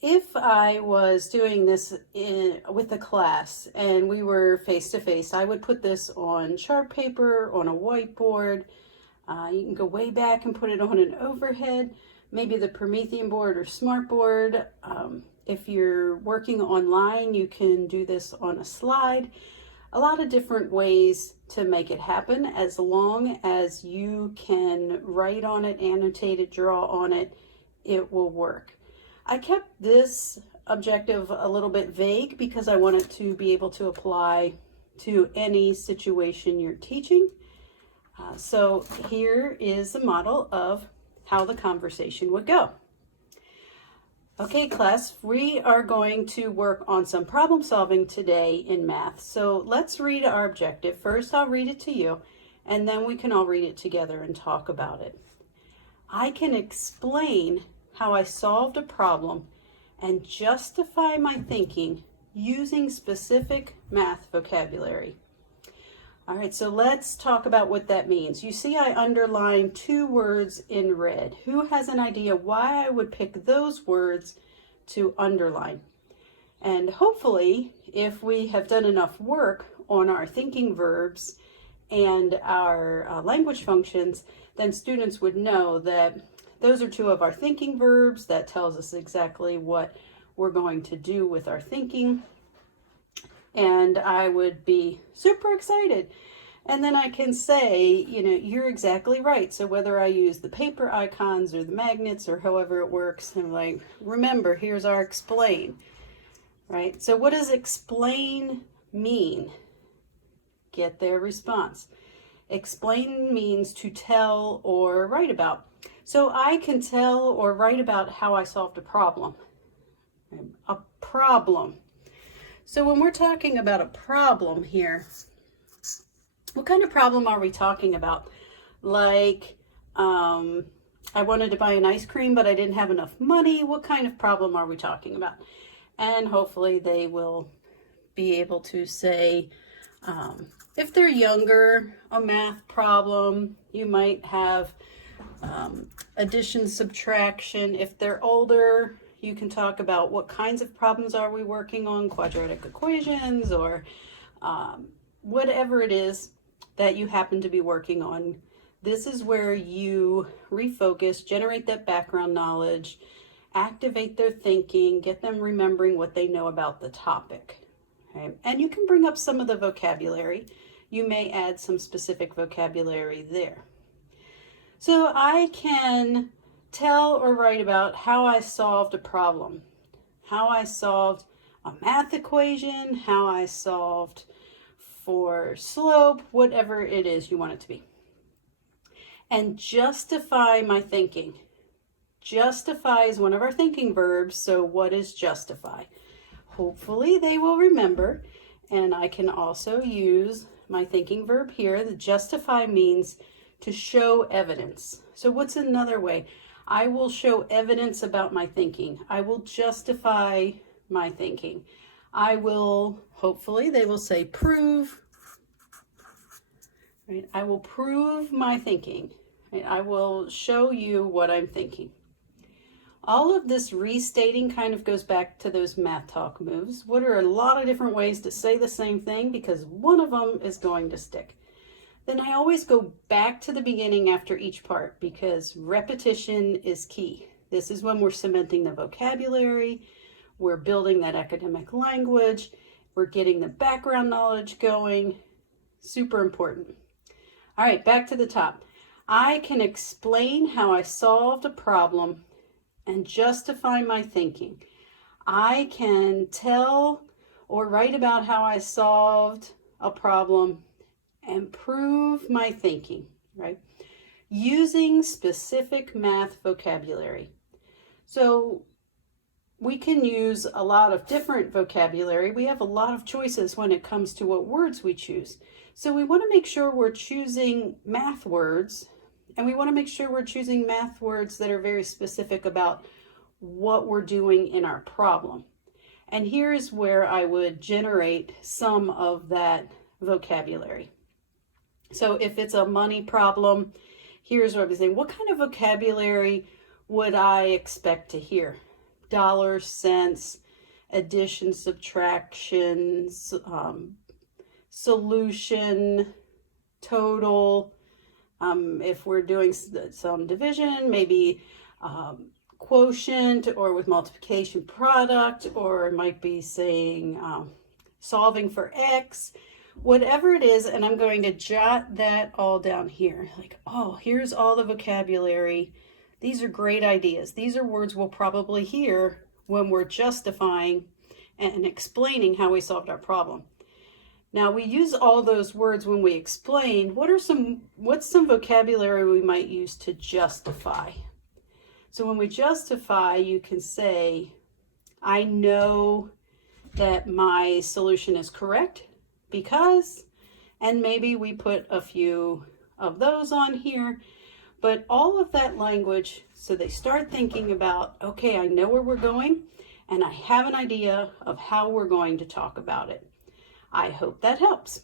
If I was doing this with a class and we were face to face, I would put this on chart paper, on a whiteboard. You can go way back and put it on an overhead, maybe the Promethean board or Smartboard. If you're working online, you can do this on a slide. A lot of different ways to make it happen, as long as you can write on it, annotate it, draw on it, it will work. I kept this objective a little bit vague because I wanted to be able to apply to any situation you're teaching. So here is the model of how the conversation would go. Okay, class, we are going to work on some problem solving today in math. So let's read our objective. First, I'll read it to you, and then we can all read it together and talk about it. I can explain how I solved a problem and justify my thinking using specific math vocabulary. All right, so let's talk about what that means. You see I underlined two words in red. Who has an idea why I would pick those words to underline? And hopefully, if we have done enough work on our thinking verbs and our language functions, then students would know that those are two of our thinking verbs. That tells us exactly what we're going to do with our thinking. And I would be super excited. And then I can say, you're exactly right. So whether I use the paper icons or the magnets or however it works, I'm like, remember, here's our explain, right? So what does explain mean? Get their response. Explain means to tell or write about. So I can tell or write about how I solved a problem. A problem. So when we're talking about a problem here, what kind of problem are we talking about? Like, I wanted to buy an ice cream, but I didn't have enough money. What kind of problem are we talking about? And hopefully they will be able to say, if they're younger, a math problem. You might have addition, subtraction. If they're older, you can talk about what kinds of problems are we working on, quadratic equations or whatever it is that you happen to be working on. This is where you refocus, generate that background knowledge, activate their thinking, get them remembering what they know about the topic. Okay? And you can bring up some of the vocabulary. You may add some specific vocabulary there. So I can tell or write about how I solved a problem, how I solved a math equation, how I solved for slope, whatever it is you want it to be. And justify my thinking. Justify is one of our thinking verbs, so what is justify? Hopefully they will remember, and I can also use my thinking verb here. The justify means to show evidence. So what's another way? I will show evidence about my thinking. I will justify my thinking. I will, hopefully they will say prove, right? I will prove my thinking, right? I will show you what I'm thinking. All of this restating kind of goes back to those math talk moves. What are a lot of different ways to say the same thing because one of them is going to stick. Then I always go back to the beginning after each part because repetition is key. This is when we're cementing the vocabulary, we're building that academic language, we're getting the background knowledge going. Super important. All right, back to the top. I can explain how I solved a problem and justify my thinking. I can tell or write about how I solved a problem and prove my thinking, right? Using specific math vocabulary. So we can use a lot of different vocabulary. We have a lot of choices when it comes to what words we choose. So we want to make sure we're choosing math words, and we want to make sure we're choosing math words that are very specific about what we're doing in our problem. And here's where I would generate some of that vocabulary. So if it's a money problem, here's what I'm saying. What kind of vocabulary would I expect to hear? dollar, cents, addition, subtraction, solution, total. If we're doing some division, maybe quotient, or with multiplication, product, or it might be saying solving for X, whatever it is. And I'm going to jot that all down here. Like, oh, here's all the vocabulary. These are great ideas. These are words we'll probably hear when we're justifying and explaining how we solved our problem. Now, we use all those words when we explain. What's some vocabulary we might use to justify? So when we justify, you can say, I know that my solution is correct because, and maybe we put a few of those on here, but all of that language, so they start thinking about, okay, I know where we're going, and I have an idea of how we're going to talk about it. I hope that helps.